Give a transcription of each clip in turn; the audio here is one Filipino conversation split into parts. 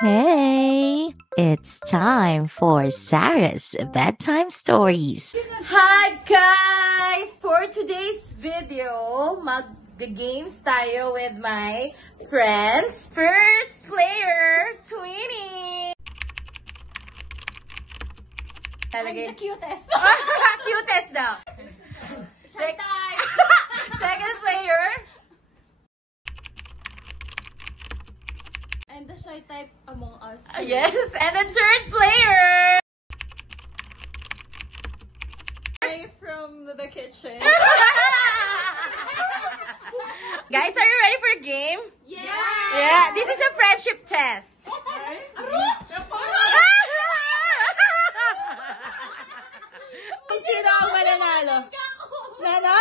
Hey, it's time for Sarah's bedtime stories. Hi guys! For today's video, mag-games tayo with my friends. First player, Twinnie! I'm the cutest. Cutest daw. Second player, I'm the shy type among us. yes. And the third player, From the kitchen. guys, are you ready for a game? Yeah! Yeah, this is a friendship test. Kung sino ang mananalo? Nano?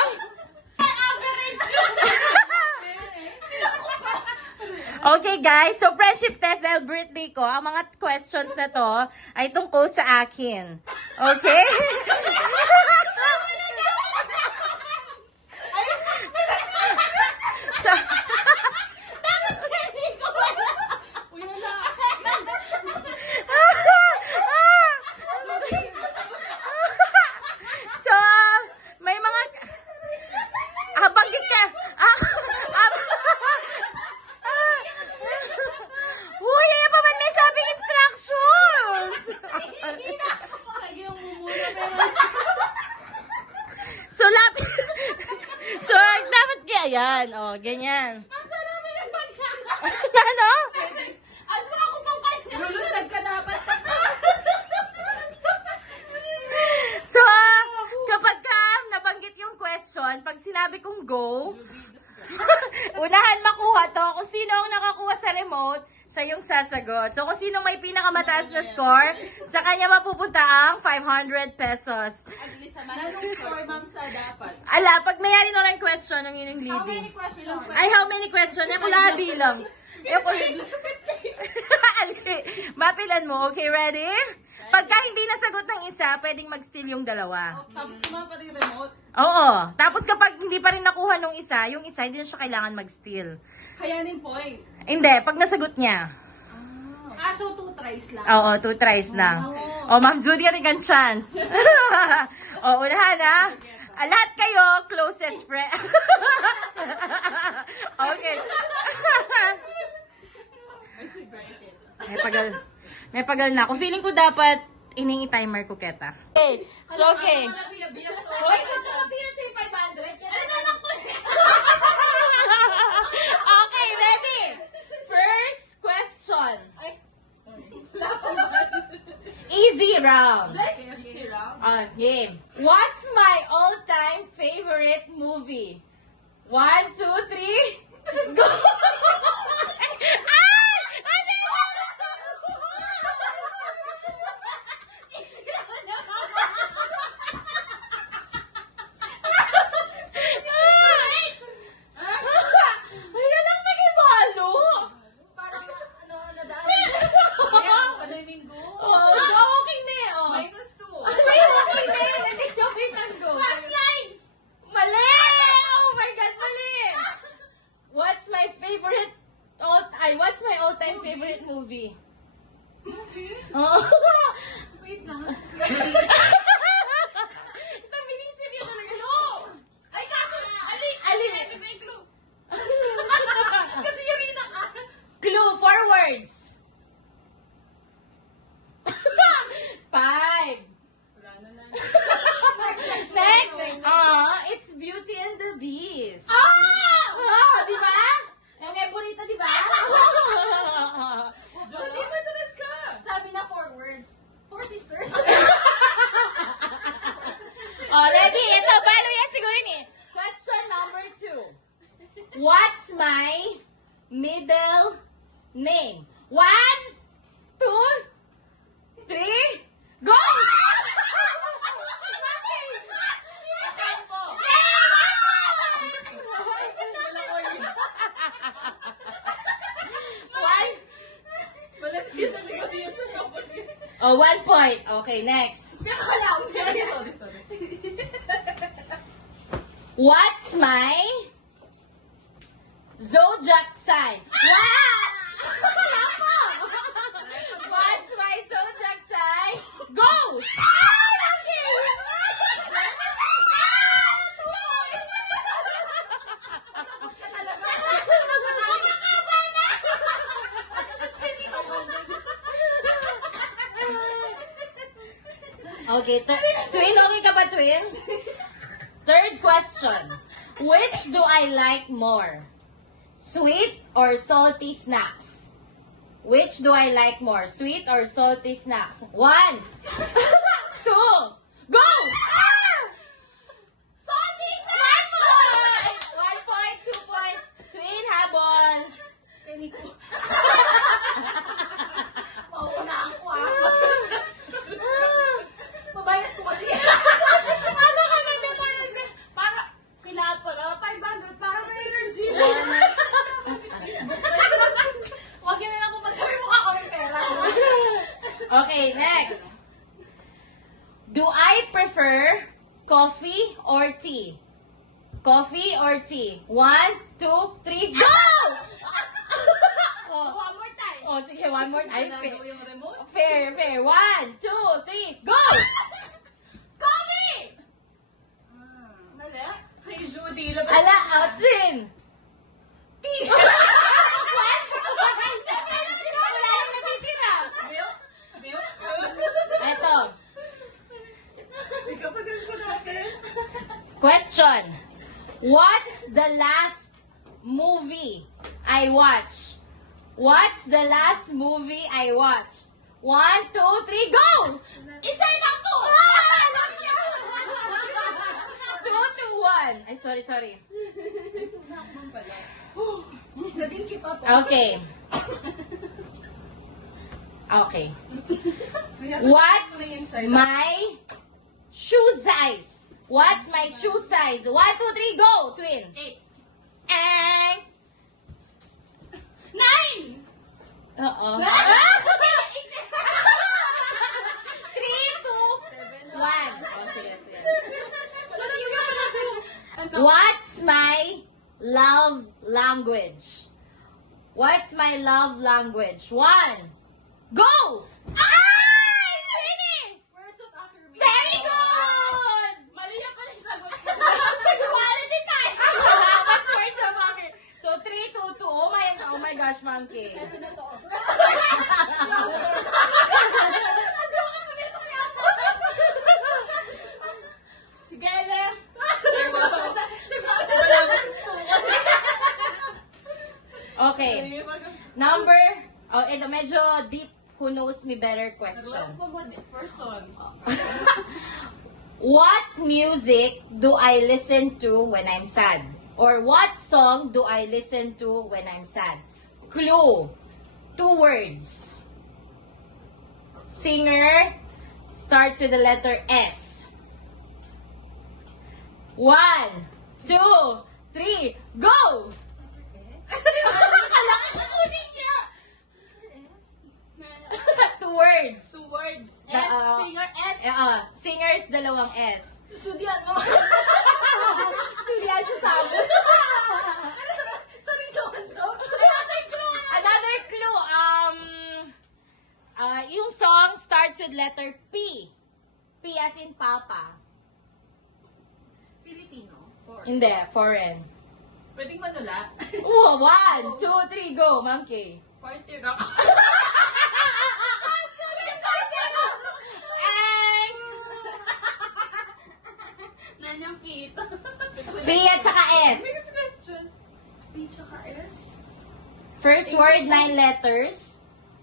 Okay guys, so friendship test dahil birthday ko, ang mga questions na to ay tungkol sa akin. Okay? So, may mga banggit ka. Uy, ano pa man may sabing instructions? So, lapit. So, dapat kaya yan. O, ganyan. Ano? Lulusag ka dapat. So, kapag ka nabanggit yung question, pag sinabi kong go, unahan makuha to. Kung sino ang nakakuha sa remote, siya yung sasagot. So, kung sino may pinakamataas na score, sa kanya mapupunta ang 500 pesos. Anong score, ma'am, sa dapat? Ala, pag mayari na rin question, ang yun yung leading. Ay, how many question? Ako labi lang. Mapilan mo. Okay, ready? Pagka hindi nasagot ng isa, pwedeng mag-steal yung dalawa. Tapos kumapa pati remote. Oo. Tapos kapag hindi pa rin nakuha nung isa, yung isa, hindi na siya kailangan mag-steal. Kayanin point. Hindi, pag nasagot niya. So 2 tries lang. Oo, 2 tries lang. Oh, Ma'am Judy, rin kang chance. Oh, unahan ha. Lahat kayo, closest friend. Okay. May pagal na. Kung feeling ko dapat, iningi timer ko kita. Okay. So, okay. Hoy, magkakapiyan sa 500. Ano lang po? Okay, ready? First question. Ay, sorry. Easy round. Easy round. Game. What's my all-time favorite movie? 1, 2, 3, go! Ay! Ano yun? Ay, lang nagibalo. Parang nadaan. Padamingo. Oh, okay na eh. Oh. -2. Ay, okay na eh. Hindi ko pinanggo. Last lives! Mali! Oh my God, mali! What's my all-time favorite movie? Oh. Wait lang. Pabilisip yun talaga. Ay, kaso, Ali. may clue. Kasi yun rin clue, 4 words. 5. Wala na. Next. It's Beauty and the Beast. Di ba? Yung eborita, di ba? Hindi ba tulas ka? Sabi na 4 words. 4 sisters. Ready? Ito, balo yan siguro yun eh. Question number 2. What's my middle name? 1, 2, 3, go! Oh, 1 point. Okay, next. Sorry. What's my zodiac sign? Wow! Okay, Twin, okay ka ba, Twin? Third question. Which do I like more? Sweet or salty snacks? Which do I like more? Sweet or salty snacks? 1, 2, go! Salty snacks! 1 point, 2 points. Twin, habol. Mauna ako Mabayas ko kasi. Ano ka magbabayad ka? Para, kailangan pala, 500 para may energy. Huwag yun na lang kung magsabi mo ako ng pera. Okay, next. Do I prefer coffee or tea? Coffee or tea? 1, 2, 3, go! Oh, One more time. oh, sige, one more time. Ginagawa yung remote. Fair. 1, 2, 3, go! Coffee! Mali? Hey, Judy, labas Ala, ka. outin! Tea! Wala nang natitira. Milk? Milk? Eto. Hindi ka pa ganun sa natin. Question. What's the last movie I watched? What's the last movie I watched? 1, 2, 3, go! Isa lang to! 2 to 1. Ay, sorry. Nadingki pa po. Okay. Okay. What's my shoe size? What's my shoe size? 1, 2, 3, go! Twin. 8. And... 9! Oo. 3, 2, 1. Oh, sige. What's my love language? What's my love language? 1. Go! Ay! Winnie! Words of affirmation. Very good! Mali yan pala yung sagot. Sagwala din tayo. Mas words of affirmation. So, 3, 2, 2. Oh my gosh, monkey. Ito na to. Sige, na. Okay. Ito medyo deep, who knows me better question. Person. What music do I listen to when I'm sad? Or what song do I listen to when I'm sad? Clue. 2 words. Singer starts with the letter S. 1, 2, 3, go! Kailangan ko kunin niya. 2 words. 2 words. S, Singer S. Singers, 2 S. Sudyan mo. Sulian siya sabon. Sorry, someone daw. Another clue. Yung song starts with letter P. P as in Papa. Filipino. Hindi, foreign. Pwedeng manulat. Oh, 1, 2, 3, go, Ma'am K. Party rock. Nanyang kita. P at saka S. Next question. B tsaka S. First word, 9 letters.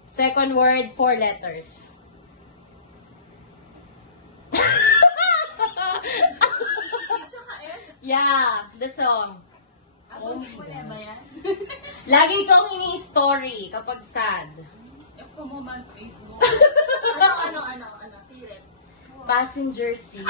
Second word, 4 letters. B tsaka S. Yeah, the song. Ano, hindi ko na ba yan? Lagi kong ini-story kapag sad. F mo man Facebook. Ano? Siret. Passenger seat.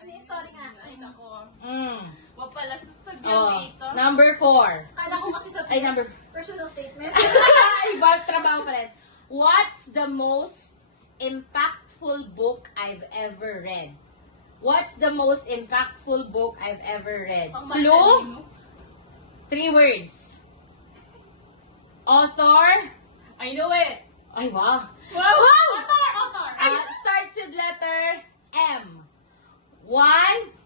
Ano yung story nga? Ay, nako. Mm. Wag pala sasagyan Oh, dito. number 4. Kala ko kasi sa Ay, number... personal statement. Iba, trabaho pala. What's the most impactful book I've ever read? What's the most impactful book I've ever read? Clue? 3 words. Author? I know it. Ay, wow. Wow! Wow! Author! Starts with letter M. 1,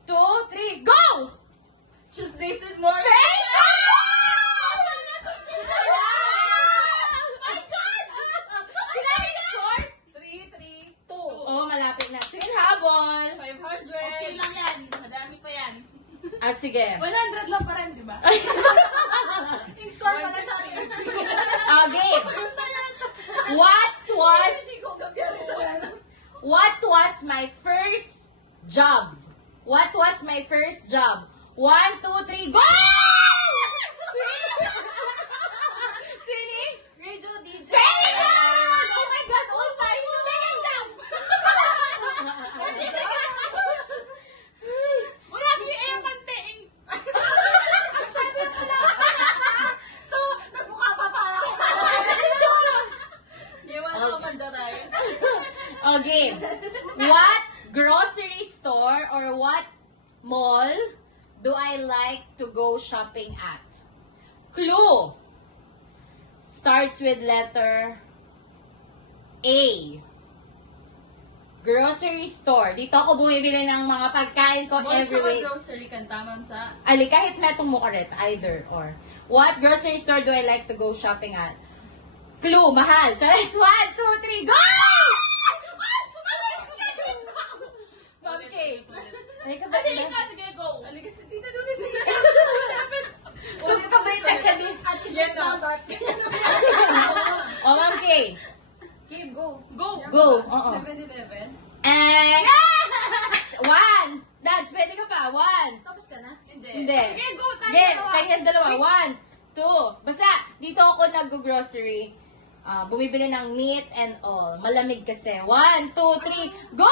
2, 3, go! Tuesdays and more. Very good! Sige. 100 lang pa rin, di ba? Yung score pa na siya. Game. What was my first job? What was my first job? 1, 2, 3, go! Sini? Radio DJ. Very good! Oh my God, all time. Second job! Wala kami airconting. So, nagmukha pa para ako. Di, wala ka mandaray. Okay. What grocery store or what mall do I like to go shopping at? Clue. Starts with letter A. Grocery store. Dito ako bumibili ng mga pagkain ko every week. Grocery kan tamam sa. Ali, kahit metong mo correct, either or. What grocery store do I like to go shopping at? Clue, mahal. Choice 1, 2, 3, go! Mami Kay. Halika ba? Sige, go. Halika si Tita Lunis. Kung kabaitan ka din. Yes, no. O, Ma'am Kay. Kim, go. Go. Go. Oo. 7-Eleven. And... 1. Dads, pwede ka pa. 1. Tapos ka na? Hindi. Hindi. Sige, go. Tayo Sige, dalawa. kayong dalawa. 1, 2. Basta, dito ako nag-grocery. Bumibili ng meat and all. Malamig kasi. 1, 2, 3, go!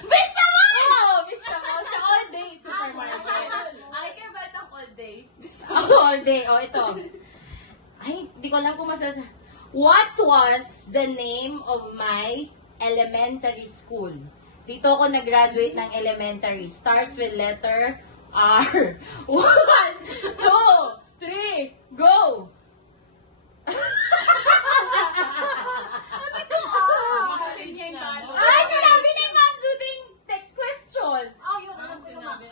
Vista Mall! Oo, Vista Mall. Sa all day supermarket. Ay, kaya batang all day. All day. O, ito. Ay, di ko alam kung masasa... What was the name of my elementary school? Dito ako nag-graduate ng elementary. Starts with letter R. 1, 2, 3, go! Ay, sinabi ni Ma'am Juding text question. Oh, yun ang sinabi.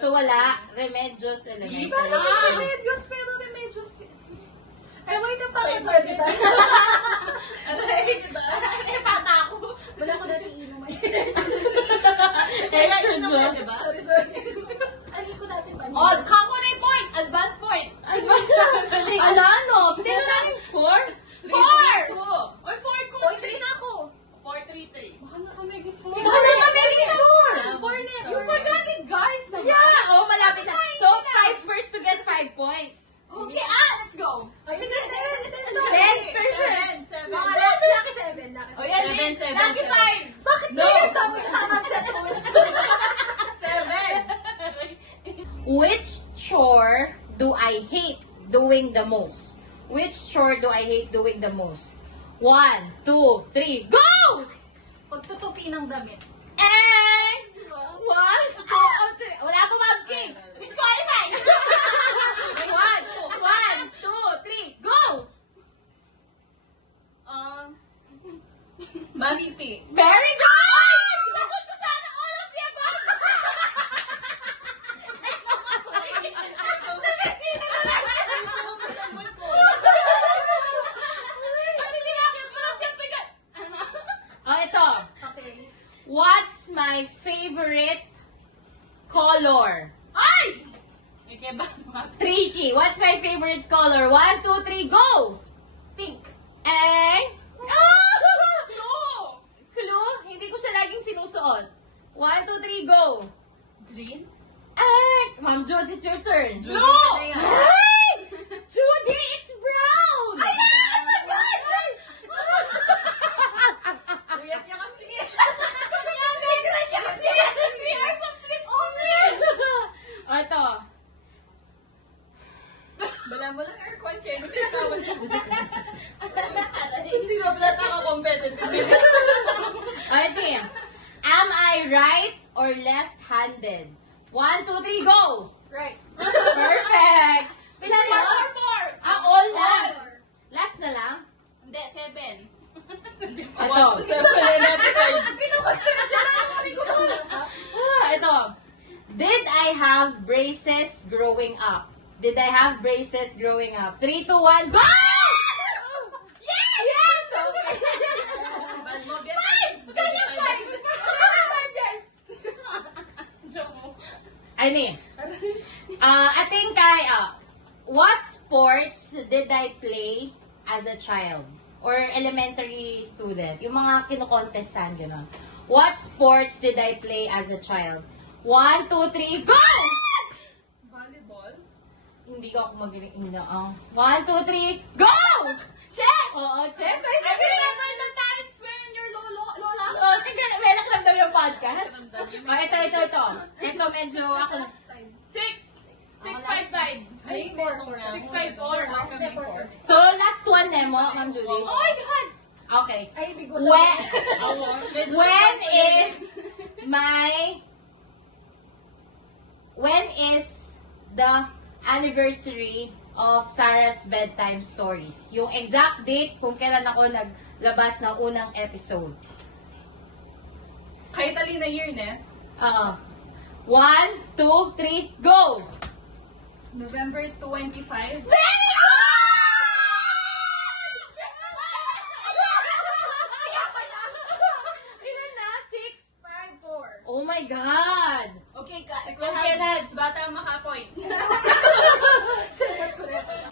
So, wala. Remedios elementary. Remedios, pero Remedios. Ay, wait, ang pangit ba, di ba? Di ba? May bata ako. Wala ko dati inom ay. Remedios. Sorry. Ano ko dati ba? Oh, common point! Advance point! Ala, ano? Pili na namin score? 4! Or 4 ko. 3 na ako. 4-3-3. Baka na kami before. Baka na kami before. 4 na. You forgot this, guys. Yeah! Oh, malapit na. So, 5 first to get 5 points. Okay, let's go. 10%. 7. Lucky 7. Oh, yan, Lucky 5. Bakit No. no. Sabi ko tama 7. Which chore do I hate doing the most? Which chore do I hate doing the most? 1, 2, 3, go! Pagtutupi ng damit. And 1, 2, 3. Wala pa, Ma'am King. Disqualified. 1, 2, 3, go! Mami P. Very good! Sagot ko sana all of the above. Oh, ito. Okay. What's my favorite color? Ay! Ike ba? Tricky. What's my favorite color? 1, 2, 3, go! Pink. And... Blue. Clue? Hindi ko siya laging sinusuot. 1, 2, 3, go! Green. And... Ma'am Jude, it's your turn. Judy, No! ano yan? Hey! Judy, it's brown! Ayan! Oh my God! Uyat niya kasi. Uyat niya kasi. We are some sleep only. Ito. Wala mo lang aircon kayo. Ano pinatawag sa Kasi nga pala naka-competitive. Ito yan. Am I right or left-handed? 1, 2, 3, go! Right. Perfect! Pila na? 4. All na. Last na lang? Hindi, 7. Ito. Pinukusta na siya na Ito. Did I have braces growing up? Did I have braces growing up? 3, 2, 1, go! Yes! Yes! Okay. 5! Kanya 5! 5, yes! Ano eh? Ating kay, what sports did I play as a child? Or elementary student? Yung mga kinokontestan, gano'n. What sports did I play as a child? 1, 2, 3, go! Volleyball? Hindi ko ako magaling. 1, 2, 3, go! Chess! Oo, chess. I remember the times when your lola. Sige, may nakram daw yung podcast. Ito. Ito medyo ako na. 655. Ay, 654. So, last one, Nemo, Ma'am Judy. Oh my God! Okay. Ay, bigo When is the anniversary of Sarah's Bedtime Stories? Yung exact date kung kailan ako naglabas ng unang episode. Kahit alin na year na. 1, 2, 3, go! November 25. Very good! Ilan na? 654. Oh my God! Okay, Kenneth. bata maka-points.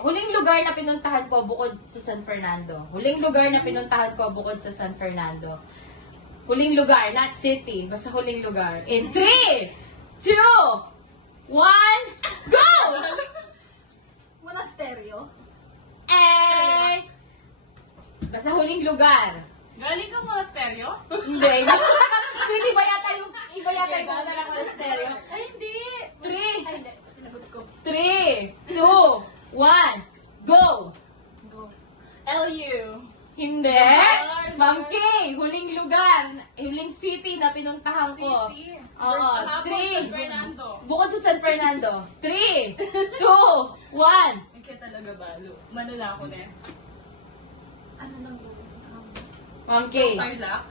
Huling lugar na pinuntahan ko bukod sa San Fernando. Huling lugar na pinuntahan ko bukod sa San Fernando. Huling lugar, not city. Basta huling lugar. In 3, 2, 1, go! Monasteryo. Basta huling lugar. Galing ka mga stereo? Hindi. Hindi ba yata yung iba yata yung mga lang ng stereo? Ay, hindi. 3, Ay, hindi. Sinagot ko. 3, 2, 1, go! Go. LU. Hindi! Ma'am K, huling lugar, huling city na pinuntahan ko. City. Oo, Kahapon, 3. San Fernando. Bukod sa San Fernando. 3, 2, 1. Ay, kaya talaga balo. Manula ako na. Ano nang go? Ma'am K. Tarlac.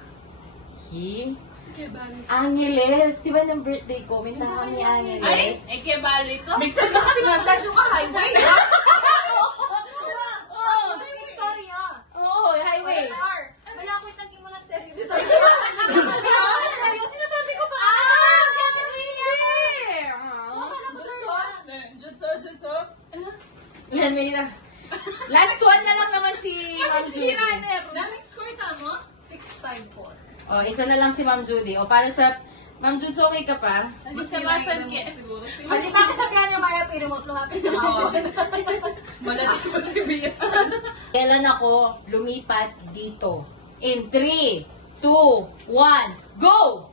Kaya Angeles. Di ba ng birthday ko? Minta kami Ay, Angeles. ay kaya balo ito. Bigsan na kasi nasa ka highway. Oo. Victoria. Oo, highway. Malapit lang yung monasteryo dito. Sinasabi ko pa. Jutso. Yan, may na. Last one na lang naman si Ma'am Judy. Daming score tamo? 654. O, isa na lang si Ma'am Judy. O, para sa... Ma'am Judy, okay ka pa? Masamasan ka. Siguro. Kasi bakit sabihan niyo Maya remote lumapit na ako. Malati ko si Bias. Kailan ako lumipat dito? In 3, 2, 1, go!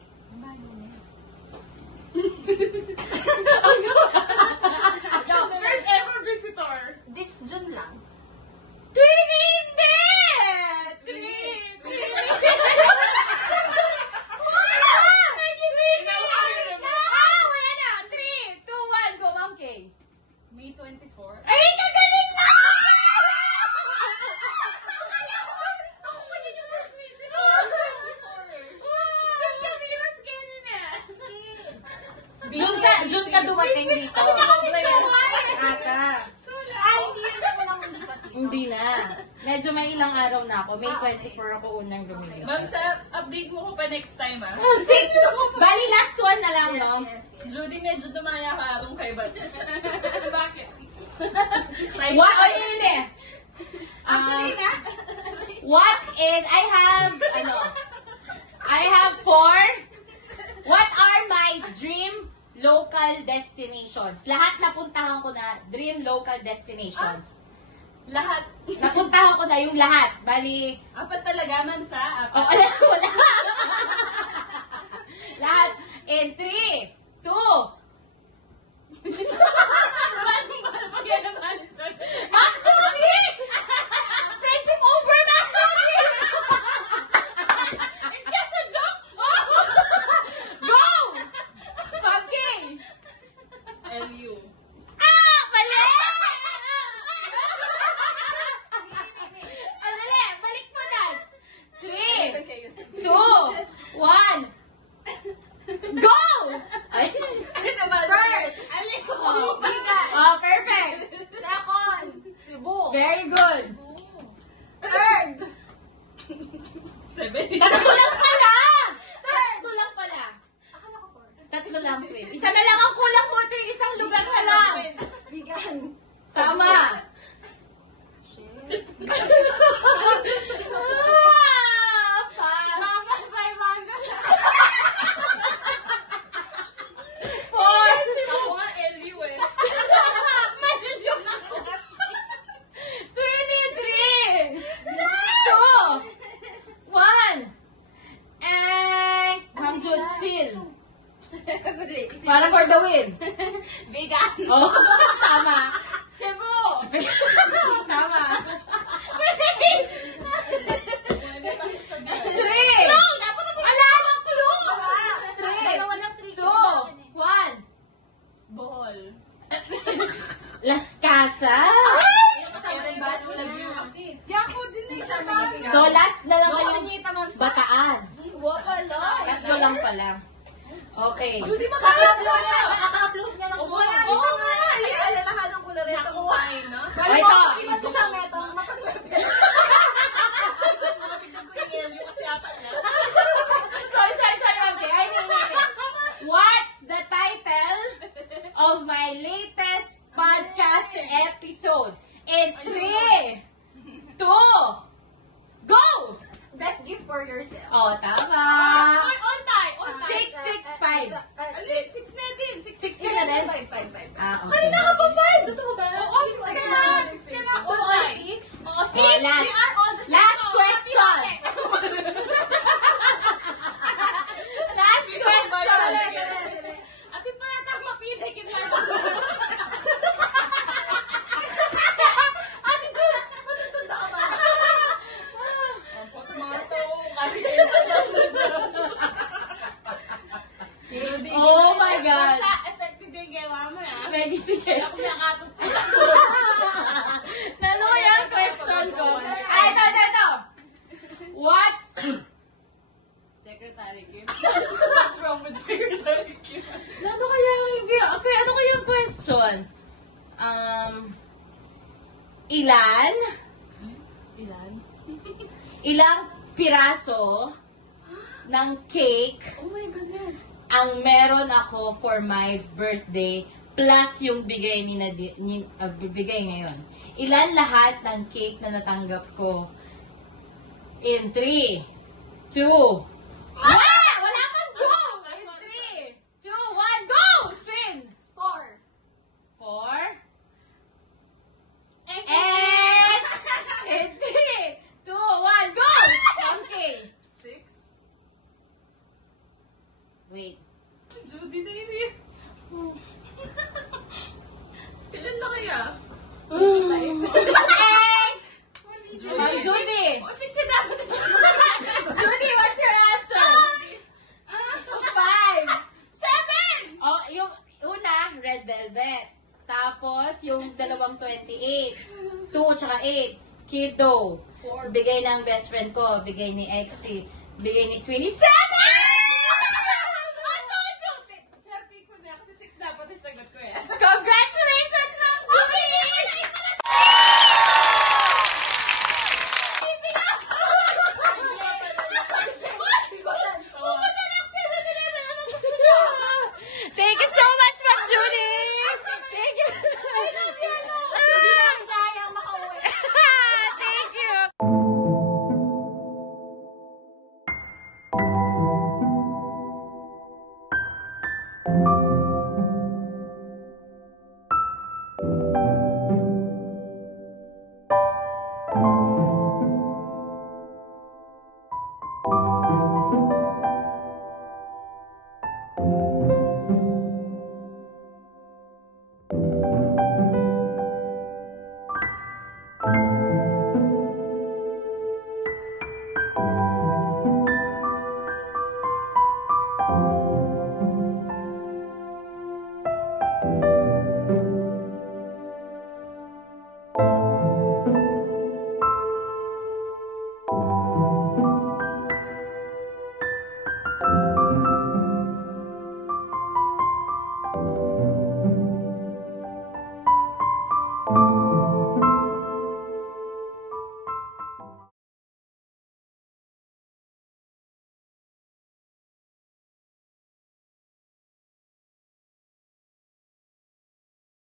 First ever visitor. This June lang. Hindi! May 24. Ay, kagaling na! June ka dumating dito. Ata. Ay, hindi na ako lang lipat dito. Hindi na. Medyo may ilang araw na ako. May 24 ako unang Ma'am, lumipat. sa update mo ko pa next time, ah. 6! Bali, last one na lang, no? Yes. Judy, medyo dumaya ka arong kay Bat. Bakit? What? Oh, hindi. What is, I have 4. What are my dream local destinations? Lahat napuntahan ko na dream local destinations. Lahat. Napuntahan ko na yung lahat. Bali, Apat talaga man sa oh, apat. wala. Lahat. In 3, 2, actually! Friendship over, actually! It's just a joke! Go! Okay! LU. Mali! Dali, balik mo na. 3, 2, 1, go! lang, twin. Isa na lang ang kulang mo, twin. Isang lugar na lang. Bigan. Tama. Mama, 500. Four. Ako nga, LU eh. 23. 2. 1. And Ma'am Jude still. Para for the win. Vegan. Oh, tama. Cebu. Tama. 3. No, dapat ako. Wala akong clue. 3. Dalawa lang 3. 2. 1. Bohol. Las Casas. Di ako din eh. So, last na lang kayo. Nita, ma'am. Bataan. Wala. Tatlo lang pala. Okay. Hindi Kaka-upload niya lang. Oo nga. Ay, alalahanan ko na rin ito kumain, no? O, ito. Iba siya sa meta. Makatignan ko yung LU kasi apat na. Sorry. Okay. I need it. What's the title of my latest podcast episode? In 3, 2, go! Best gift for yourself. Oh, tama. Ay, on time. 665. Alis, 6 na din. 60 na din? 5. Ah, okay. Kanina ka pa 5. Totoo ba? Oo, 6 Six na. na. 6 na. So, On all time. 6? Oo, see? Oh, last. We are all the same. Last question. Last question. Ate pa yata mapili kita. Ate Diyos, matutunda ka ba? Ang mga tao, kasi Oh my God. Sa effective yung gawa mo, ha? Pwede sige. Ako nakatup. Ano kaya ang question ko? Ah, ito. What's... Secretary Kim. What's wrong with Secretary Kim? Ano kaya yung question? Ilan? Ilang piraso ng cake Oh my goodness. ang meron ako for my birthday plus yung bigay bigay ngayon. Ilan lahat ng cake na natanggap ko? In 3, 2, wala kang go! In 3, 2, 1, go! Spin! 4. 4. And... In 3, 2, 1, go! Okay. 6. Wait. Judy na yun eh. Kailan na kaya? Ma'am Judy! Oh, 6 na dapat na siya. Judy, what's your answer? 5. 7! Oh, yung una, red velvet. Tapos, yung dalawang 28. 2 tsaka 8. Kiddo. Bigay ng best friend ko. Bigay ni Exie. Bigay ni 27! Ano, Judy? Sabi ko na kasi 6 dapat yung sagot ko eh.